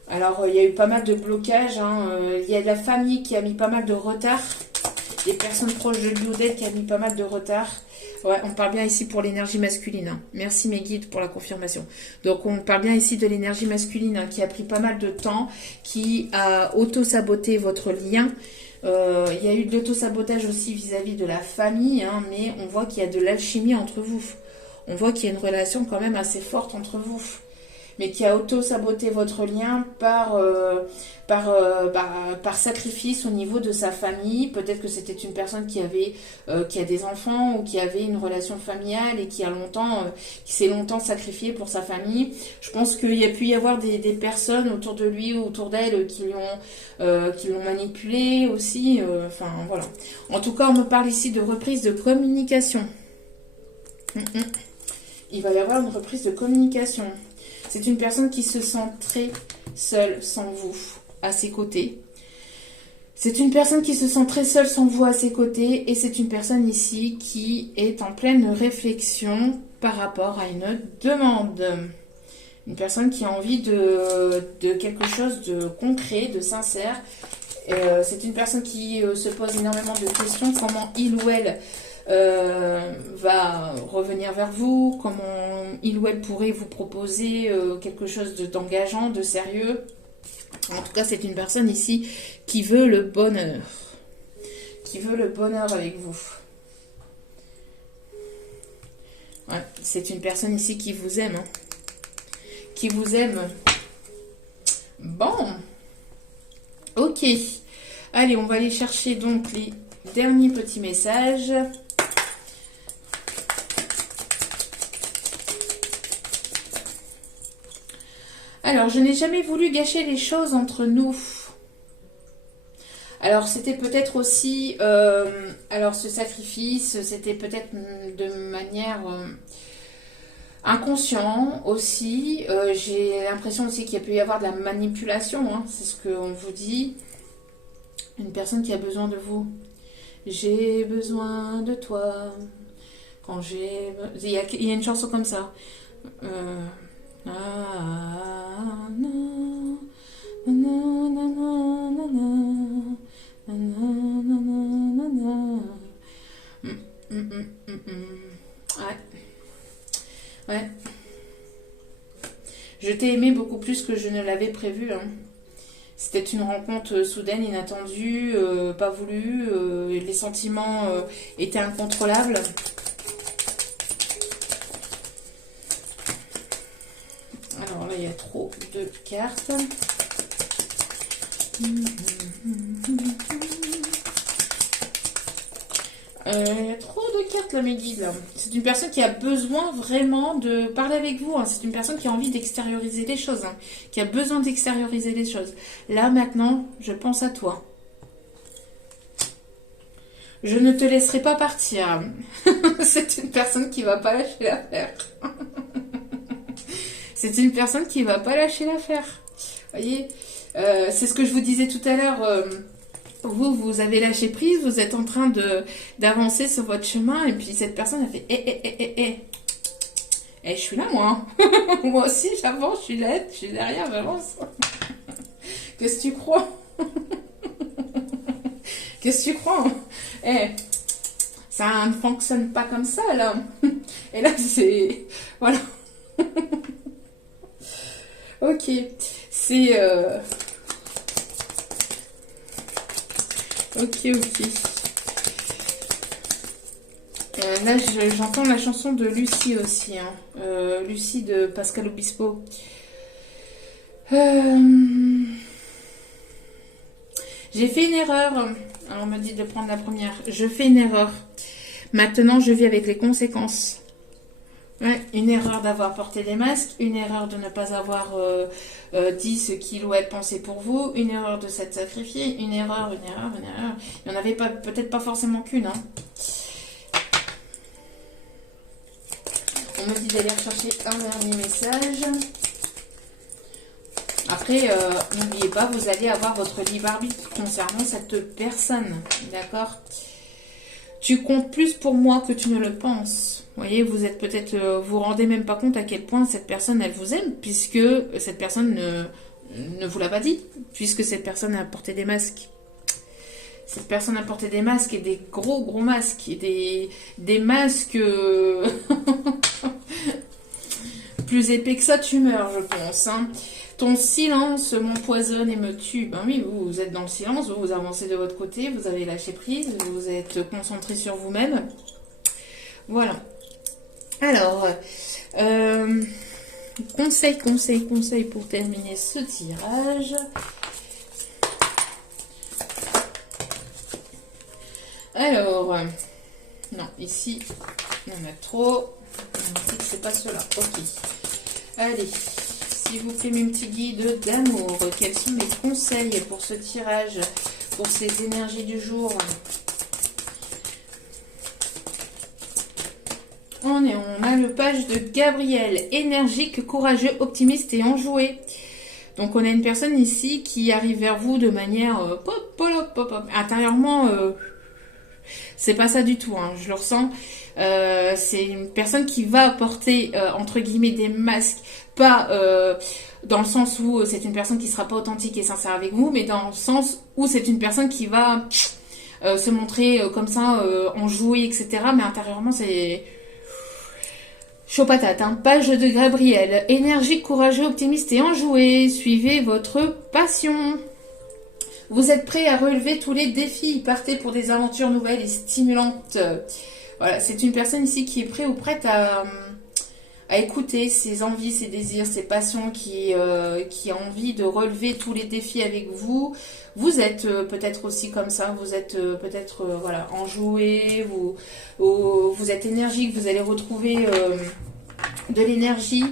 Alors, il y a eu pas mal de blocages, il y a de la famille qui a mis pas mal de retard. Des personnes proches de lui ou d'elle qui a mis pas mal de retard. Ouais, on parle bien ici pour l'énergie masculine. Merci mes guides pour la confirmation. Donc on parle bien ici de l'énergie masculine qui a pris pas mal de temps, qui a auto-saboté votre lien. Il y a eu de l'auto-sabotage aussi vis-à-vis de la famille, mais on voit qu'il y a de l'alchimie entre vous. On voit qu'il y a une relation quand même assez forte entre vous, mais qui a auto-saboté votre lien par sacrifice au niveau de sa famille. Peut-être que c'était une personne qui a des enfants ou qui avait une relation familiale et qui s'est longtemps sacrifiée pour sa famille. Je pense qu'il y a pu y avoir des personnes autour de lui ou autour d'elle qui l'ont manipulé aussi. Voilà. En tout cas, on me parle ici de reprise de communication. Il va y avoir une reprise de communication. C'est une personne qui se sent très seule sans vous à ses côtés. C'est une personne qui se sent très seule sans vous à ses côtés. Et c'est une personne ici qui est en pleine réflexion par rapport à une demande. Une personne qui a envie de quelque chose de concret, de sincère. C'est une personne qui se pose énormément de questions. Comment il ou elle va revenir vers vous, comment il ou elle pourrait vous proposer quelque chose d'engageant, de sérieux. En tout cas, c'est une personne ici qui veut le bonheur. Qui veut le bonheur avec vous. Ouais, c'est une personne ici qui vous aime. Hein. Qui vous aime. Bon. Ok. Allez, on va aller chercher donc les derniers petits messages. Alors, je n'ai jamais voulu gâcher les choses entre nous. Alors, c'était peut-être aussi... alors, ce sacrifice, c'était peut-être de manière inconsciente aussi. J'ai l'impression aussi qu'il peut y avoir de la manipulation. Hein, c'est ce qu'on vous dit. Une personne qui a besoin de vous. J'ai besoin de toi. Quand j'ai... Il y a une chanson comme ça. Ouais. Ouais. Je t'ai aimé beaucoup plus que je ne l'avais prévu. Hein. C'était une rencontre soudaine, inattendue, pas voulue. Les sentiments étaient incontrôlables. Alors là, il y a trop de cartes. Il y a trop de cartes là, mes guides. C'est une personne qui a besoin vraiment de parler avec vous. Hein. C'est une personne qui a envie d'extérioriser les choses. Hein. Qui a besoin d'extérioriser les choses. Là, maintenant, je pense à toi. Je ne te laisserai pas partir. C'est une personne qui va pas lâcher l'affaire. C'est une personne qui va pas lâcher l'affaire. Voyez, c'est ce que je vous disais tout à l'heure. Vous avez lâché prise, vous êtes en train d'avancer sur votre chemin, et puis cette personne a fait je suis là, moi. Moi aussi, j'avance, je suis là, je suis derrière, j'avance. Qu'est-ce que tu crois? Qu'est-ce que tu crois? Ça ne fonctionne pas comme ça, là. Et là, c'est... Voilà. Ok. C'est... Ok. Là, j'entends la chanson de Lucie aussi. Hein. Lucie de Pascal Obispo. J'ai fait une erreur. Alors, on me dit de prendre la première. Je fais une erreur. Maintenant, je vis avec les conséquences. Ouais, une erreur d'avoir porté des masques, une erreur de ne pas avoir dit ce qu'il ou elle pensait pour vous, une erreur de s'être sacrifié, une erreur. Il n'y en avait peut-être pas forcément qu'une. Hein. On me dit d'aller rechercher un dernier message. Après, n'oubliez pas, vous allez avoir votre libre arbitre concernant cette personne. D'accord ? Tu comptes plus pour moi que tu ne le penses. Vous voyez, vous êtes peut-être, vous rendez même pas compte à quel point cette personne, elle vous aime, puisque cette personne ne vous l'a pas dit, puisque cette personne a porté des masques. Cette personne a porté des masques et des gros masques, et des masques plus épais que ça, tu meurs, je pense. Hein. Ton silence m'empoisonne et me tue. Ben oui, vous êtes dans le silence, vous avancez de votre côté, vous avez lâché prise, vous êtes concentré sur vous-même. Voilà. Alors, conseil pour terminer ce tirage. Alors, non, ici, il y en a trop. On dit que c'est pas cela. Ok. Allez. S'il vous plaît, mes petits guides d'amour, quels sont mes conseils pour ce tirage, pour ces énergies du jour? On a le page de Gabriel, énergique, courageux, optimiste et enjoué. Donc on a une personne ici qui arrive vers vous de manière intérieurement, C'est pas ça du tout, hein, je le ressens. C'est une personne qui va apporter, entre guillemets, des masques, pas dans le sens où c'est une personne qui sera pas authentique et sincère avec vous, mais dans le sens où c'est une personne qui va se montrer comme ça, enjouée, etc. Mais intérieurement, c'est chaud patate, hein. Page de Gabriel. Énergique, courageux, optimiste et enjoué. Suivez votre passion. Vous êtes prêt à relever tous les défis. Partez pour des aventures nouvelles et stimulantes. Voilà, c'est une personne ici qui est prête ou prête à écouter ses envies, ses désirs, ses passions, qui a envie de relever tous les défis avec vous. Vous êtes peut-être aussi comme ça, vous êtes peut-être voilà, enjoué, vous êtes énergique, vous allez retrouver de l'énergie.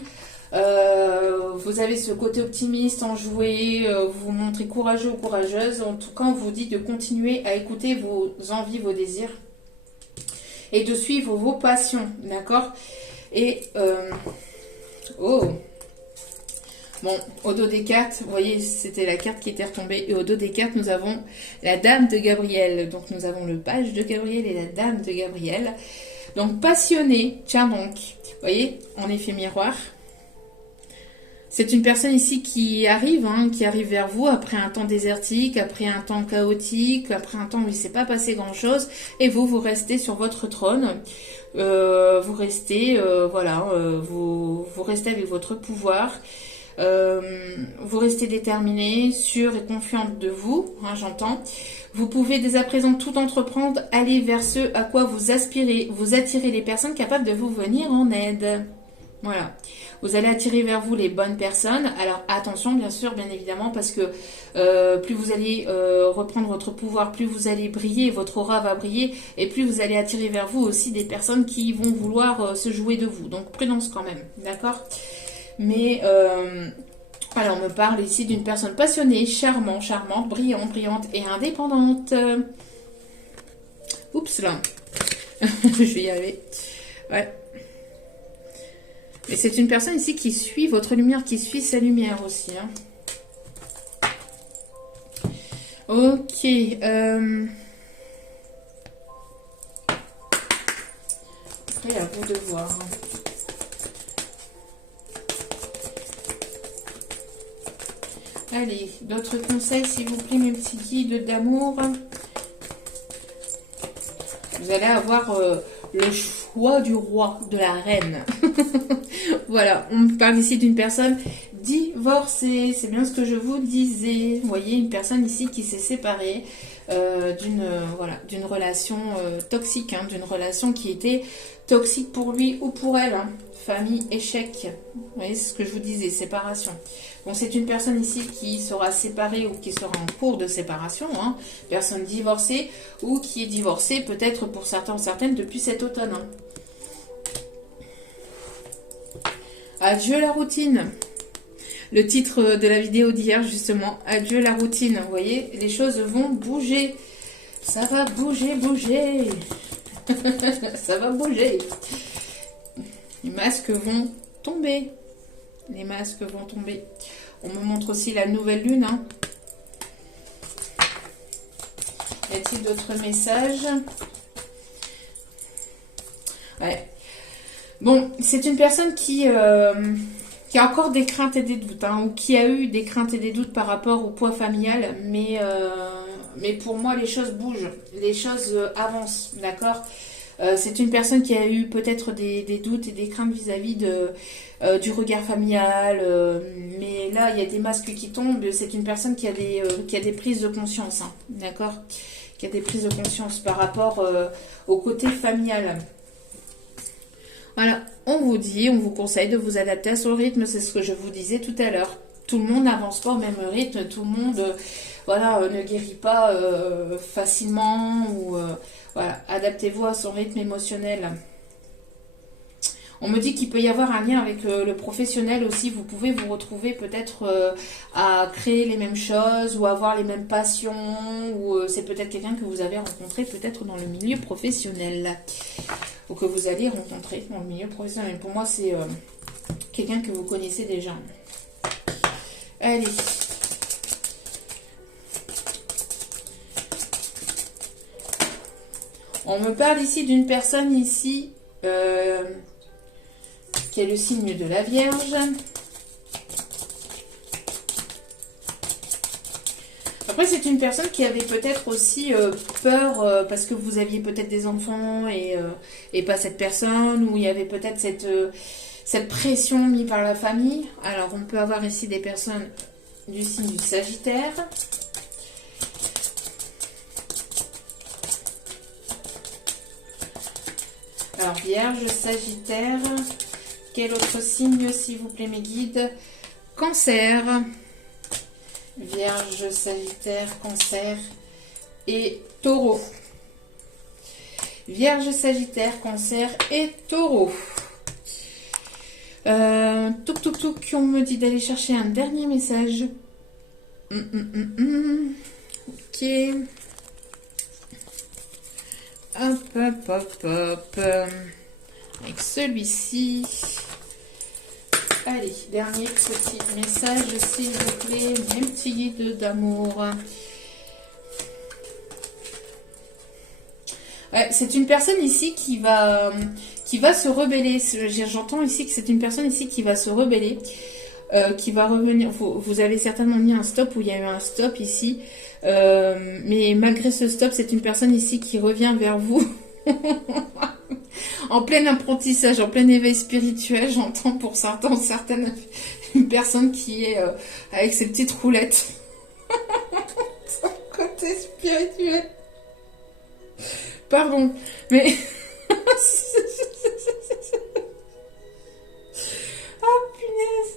Vous avez ce côté optimiste, enjoué, vous vous montrez courageux ou courageuse. En tout cas, on vous dit de continuer à écouter vos envies, vos désirs et de suivre vos passions, d'accord? Et oh, bon, au dos des cartes, vous voyez, c'était la carte qui était retombée. Et au dos des cartes, nous avons la Dame de Gabriel. Donc, nous avons le page de Gabriel et la Dame de Gabriel. Donc, passionné, tiens donc, vous voyez, en effet miroir. C'est une personne ici qui arrive vers vous après un temps désertique, après un temps chaotique, après un temps où il ne s'est pas passé grand-chose. Et vous restez sur votre trône. Vous restez, vous restez avec votre pouvoir. Vous restez déterminé, sûr et confiante de vous, hein, j'entends. Vous pouvez dès à présent tout entreprendre, aller vers ce à quoi vous aspirez. Vous attirez les personnes capables de vous venir en aide. Voilà. Vous allez attirer vers vous les bonnes personnes. Alors attention, bien sûr, bien évidemment, parce que plus vous allez reprendre votre pouvoir, plus vous allez briller, votre aura va briller, et plus vous allez attirer vers vous aussi des personnes qui vont vouloir se jouer de vous. Donc prudence quand même, d'accord? Mais alors on me parle ici d'une personne passionnée, charmante, brillante et indépendante. Oups là, je vais y arriver. Ouais. Et c'est une personne ici qui suit votre lumière, qui suit sa lumière aussi. Hein. Ok. Après, à vous de voir. Allez, d'autres conseils, s'il vous plaît, mes petits guides d'amour. Vous allez avoir le choix du roi, de la reine. Voilà, on parle ici d'une personne divorcée. C'est bien ce que je vous disais. Vous voyez, une personne ici qui s'est séparée d'une relation toxique, hein, d'une relation qui était toxique pour lui ou pour elle. Hein. Famille, échec. Vous voyez, c'est ce que je vous disais, séparation. Bon, c'est une personne ici qui sera séparée ou qui sera en cours de séparation, hein, personne divorcée ou qui est divorcée peut-être pour certains ou certaines depuis cet automne. Hein. Adieu la routine. Le titre de la vidéo d'hier, justement, adieu la routine. Vous voyez, les choses vont bouger. Ça va bouger. Ça va bouger. Les masques vont tomber. Les masques vont tomber. On me montre aussi la nouvelle lune. Hein. Y a-t-il d'autres messages? Ouais. Bon, c'est une personne qui a encore des craintes et des doutes, hein, ou qui a eu des craintes et des doutes par rapport au poids familial, mais pour moi, les choses bougent, les choses avancent, d'accord? C'est une personne qui a eu peut-être des doutes et des craintes vis-à-vis du regard familial, mais là, il y a des masques qui tombent. C'est une personne qui a des prises de conscience, hein, d'accord? Qui a des prises de conscience par rapport au côté familial. Voilà, on vous conseille de vous adapter à son rythme, c'est ce que je vous disais tout à l'heure. Tout le monde n'avance pas au même rythme, tout le monde ne guérit pas facilement. Voilà, adaptez-vous à son rythme émotionnel. On me dit qu'il peut y avoir un lien avec le professionnel aussi. Vous pouvez vous retrouver peut-être à créer les mêmes choses ou avoir les mêmes passions. Ou c'est peut-être quelqu'un que vous avez rencontré peut-être dans le milieu professionnel. Ou que vous allez rencontrer dans le milieu professionnel. Pour moi, c'est quelqu'un que vous connaissez déjà. Allez. On me parle ici d'une personne ici qui est le signe de la Vierge. Après, c'est une personne qui avait peut-être aussi peur parce que vous aviez peut-être des enfants et pas cette personne, ou il y avait peut-être cette pression mise par la famille. Alors, on peut avoir ici des personnes du signe du Sagittaire. Alors, Vierge, Sagittaire. Quel autre signe, s'il vous plaît, mes guides? Cancer. Vierge, Sagittaire, Cancer et Taureau. Vierge, Sagittaire, Cancer et Taureau. Touk, on me dit d'aller chercher un dernier message. Ok. Hop. Avec celui-ci. Allez, dernier petit message, s'il vous plaît, mes petits guides d'amour. Ouais, c'est une personne ici qui va se rebeller. J'entends ici que c'est une personne ici qui va se rebeller, qui va revenir. Vous avez certainement mis un stop, ou il y a eu un stop ici. Mais malgré ce stop, c'est une personne ici qui revient vers vous. En plein apprentissage, en plein éveil spirituel, j'entends pour certaines, une personne qui est avec ses petites roulettes. Son côté spirituel. Pardon, mais... Ah, punaise.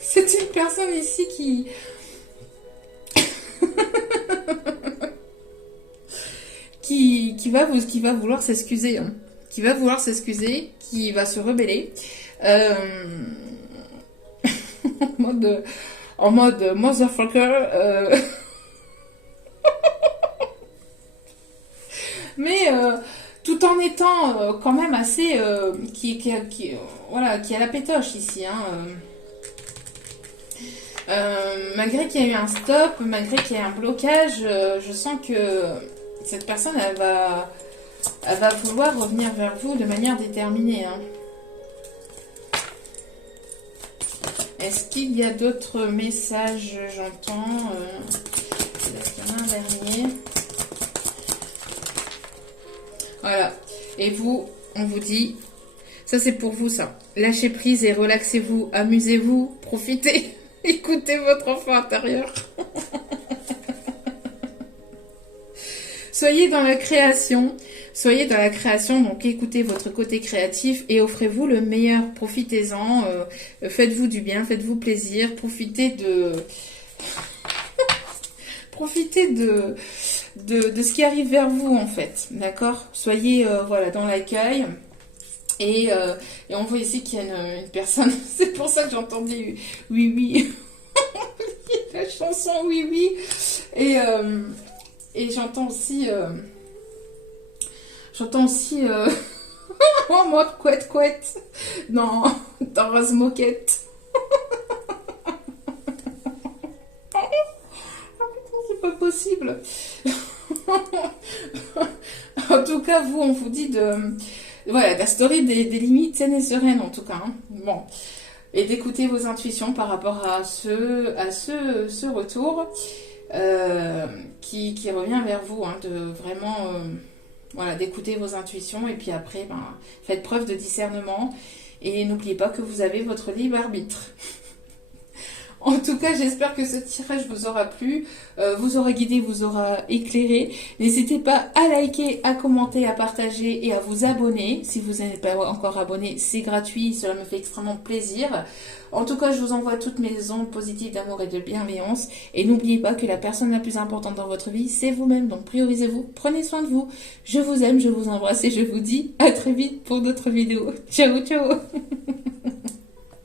C'est une personne ici qui va vouloir s'excuser, hein. Qui va vouloir s'excuser, qui va se rebeller, en mode motherfucker, mais tout en étant quand même assez voilà, qui a la pétoche ici, hein. Malgré qu'il y a eu un stop, malgré qu'il y ait un blocage, je sens que cette personne, elle va vouloir revenir vers vous de manière déterminée, hein. Est-ce qu'il y a d'autres messages? J'entends. Il y en a un dernier. Voilà. Et vous, on vous dit, ça c'est pour vous, ça. Lâchez prise et relaxez-vous, amusez-vous, profitez, écoutez votre enfant intérieur. Soyez dans la création, donc écoutez votre côté créatif et offrez-vous le meilleur, profitez-en, faites-vous du bien, faites-vous plaisir, profitez de ce qui arrive vers vous en fait, d'accord? Soyez voilà, dans l'accueil. Et on voit ici qu'il y a une personne, c'est pour ça que j'entendais oui, la chanson oui, et j'entends aussi en mode couette, dans Rose Moquette. C'est pas possible. En tout cas, vous, on vous dit voilà, d'instaurer des limites saines et sereines, en tout cas, hein. Bon. Et d'écouter vos intuitions par rapport à ce retour qui revient vers vous, hein, de vraiment voilà, d'écouter vos intuitions, et puis après, faites preuve de discernement et n'oubliez pas que vous avez votre libre arbitre. En tout cas, j'espère que ce tirage vous aura plu, vous aura guidé, vous aura éclairé. N'hésitez pas à liker, à commenter, à partager et à vous abonner. Si vous n'êtes pas encore abonné, c'est gratuit, cela me fait extrêmement plaisir. En tout cas, je vous envoie toutes mes ondes positives d'amour et de bienveillance. Et n'oubliez pas que la personne la plus importante dans votre vie, c'est vous-même. Donc priorisez-vous, prenez soin de vous. Je vous aime, je vous embrasse et je vous dis à très vite pour d'autres vidéos. Ciao, ciao.